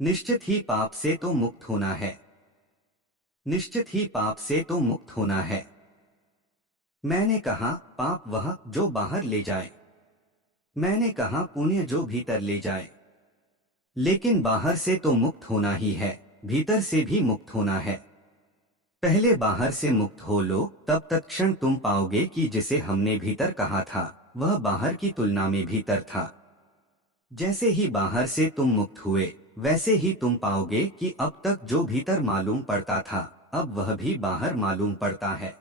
निश्चित ही पाप से तो मुक्त होना है। निश्चित ही पाप से तो मुक्त होना है। मैंने कहा पाप वह जो बाहर ले जाए। मैंने कहा पुण्य जो भीतर ले जाए। लेकिन बाहर से तो मुक्त होना ही है, भीतर से भी मुक्त होना है। पहले बाहर से मुक्त हो लो, तब तत्क्षण तुम पाओगे कि जिसे हमने भीतर कहा था वह बाहर की तुलना में भीतर था। जैसे ही बाहर से तुम मुक्त हुए, वैसे ही तुम पाओगे कि अब तक जो भीतर मालूम पड़ता था अब वह भी बाहर मालूम पड़ता है,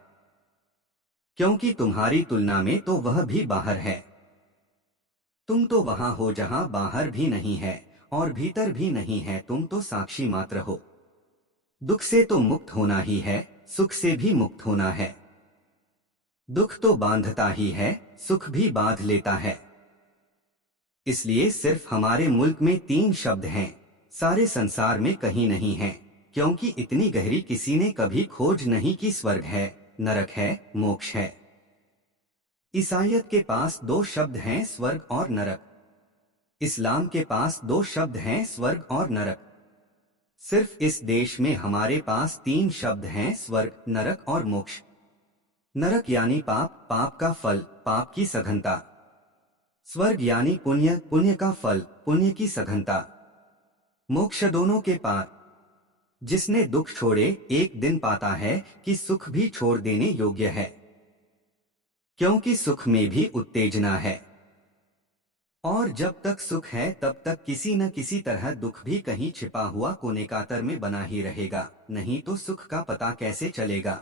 क्योंकि तुम्हारी तुलना में तो वह भी बाहर है। तुम तो वहां हो जहां बाहर भी नहीं है और भीतर भी नहीं है, तुम तो साक्षी मात्र हो। दुख से तो मुक्त होना ही है, सुख से भी मुक्त होना है। दुख तो बांधता ही है, सुख भी बांध लेता है। इसलिए सिर्फ हमारे मुल्क में 3 शब्द हैं, सारे संसार में कहीं नहीं हैं, क्योंकि इतनी गहरी किसी ने कभी खोज नहीं कि स्वर्ग है, नरक है, मोक्ष है। ईसाइयत के पास 2 शब्द हैं, स्वर्ग और नरक। इस्लाम के पास 2 शब्द हैं, स्वर्ग और नरक। सिर्फ इस देश में हमारे पास 3 शब्द हैं, स्वर्ग, नरक और मोक्ष। नरक यानी पाप, पाप का फल, पाप की सघनता। स्वर्ग यानी पुण्य, पुण्य का फल, पुण्य की सघनता। मोक्ष दोनों के पार। जिसने दुख छोड़े एक दिन पाता है कि सुख भी छोड़ देने योग्य है, क्योंकि सुख में भी उत्तेजना है। और जब तक सुख है तब तक किसी न किसी तरह दुख भी कहीं छिपा हुआ कोने कातर में बना ही रहेगा, नहीं तो सुख का पता कैसे चलेगा।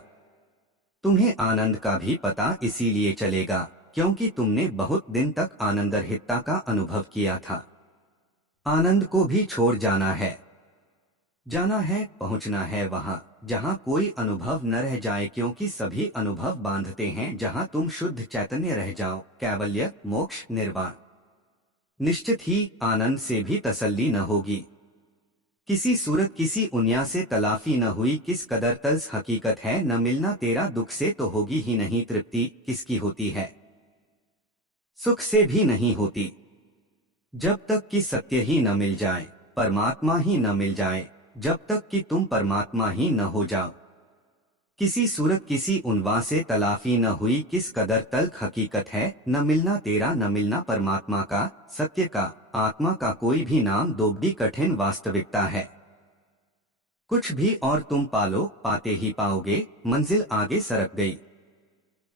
तुम्हें आनंद का भी पता इसीलिए चलेगा क्योंकि तुमने बहुत दिन तक आनंदरहितता का अनुभव किया था। आनंद को भी छोड़ जाना है। जाना है, पहुंचना है वहां जहां कोई अनुभव न रह जाए, क्योंकि सभी अनुभव बांधते हैं जहां तुम शुद्ध चैतन्य रह जाओ, कैवल्य, मोक्ष, निर्वाण। निश्चित ही आनंद से भी तसल्ली न होगी। किसी सूरत किसी उन्या से तलाफी न हुई, किस कदर तल्स हकीकत है, न मिलना तेरा दुख से तो होगी ही नहीं तृप्ति, किसकी होती है, सुख से भी नहीं होती। जब तक कि सत्य ही न मिल जाए, परमात्मा ही न मिल जाए, जब तक कि तुम परमात्मा ही न हो जाओ। किसी सूरत किसी उन्वा से तलाफी न हुई, किस कदर तल्ख हकीकत है, न मिलना तेरा, न मिलना परमात्मा का, सत्य का, आत्मा का कोई भी नाम दोबड़ी कठिन वास्तविकता है। कुछ भी और तुम पालो, पाते ही पाओगे, मंजिल आगे सरक गई।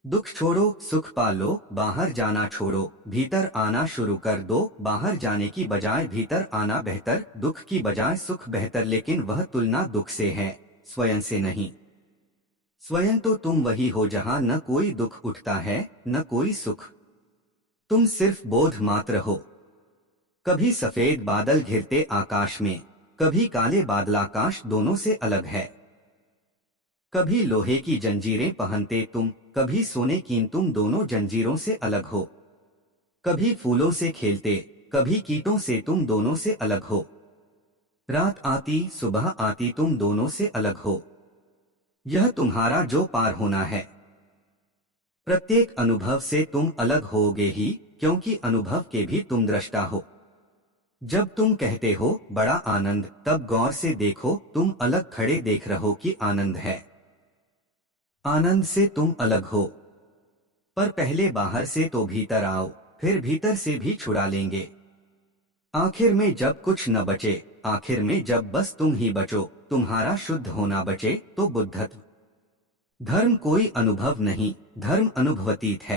दुख छोड़ो, सुख पालो, बाहर जाना छोड़ो, भीतर आना शुरू कर दो। बाहर जाने की बजाय भीतर आना बेहतर, दुख की बजाय सुख बेहतर, लेकिन वह तुलना दुख से है, स्वयं से नहीं। स्वयं तो तुम वही हो जहां न कोई दुख उठता है न कोई सुख। तुम सिर्फ बोध मात्र हो। कभी सफेद बादल घिरते आकाश में, कभी काले बादलाकाश दोनों से अलग है। कभी लोहे की जंजीरें पहनते तुम, कभी सोने की, तुम दोनों जंजीरों से अलग हो। कभी फूलों से खेलते, कभी कीटों से, तुम दोनों से अलग हो। रात आती सुबह आती, तुम दोनों से अलग हो। यह तुम्हारा जो पार होना है। प्रत्येक अनुभव से तुम अलग होगे ही, क्योंकि अनुभव के भी तुम दृष्टा हो। जब तुम कहते हो बड़ा आनंद, तब गौर से देखो, तुम अलग खड़े देख रहो कि आनंद है। आनंद से तुम अलग हो। पर पहले बाहर से तो भीतर आओ, फिर भीतर से भी छुड़ा लेंगे। आखिर में जब कुछ न बचे, आखिर में जब बस तुम ही बचो, तुम्हारा शुद्ध होना बचे, तो बुद्धत्व। धर्म कोई अनुभव नहीं, धर्म अनुभवतीत है।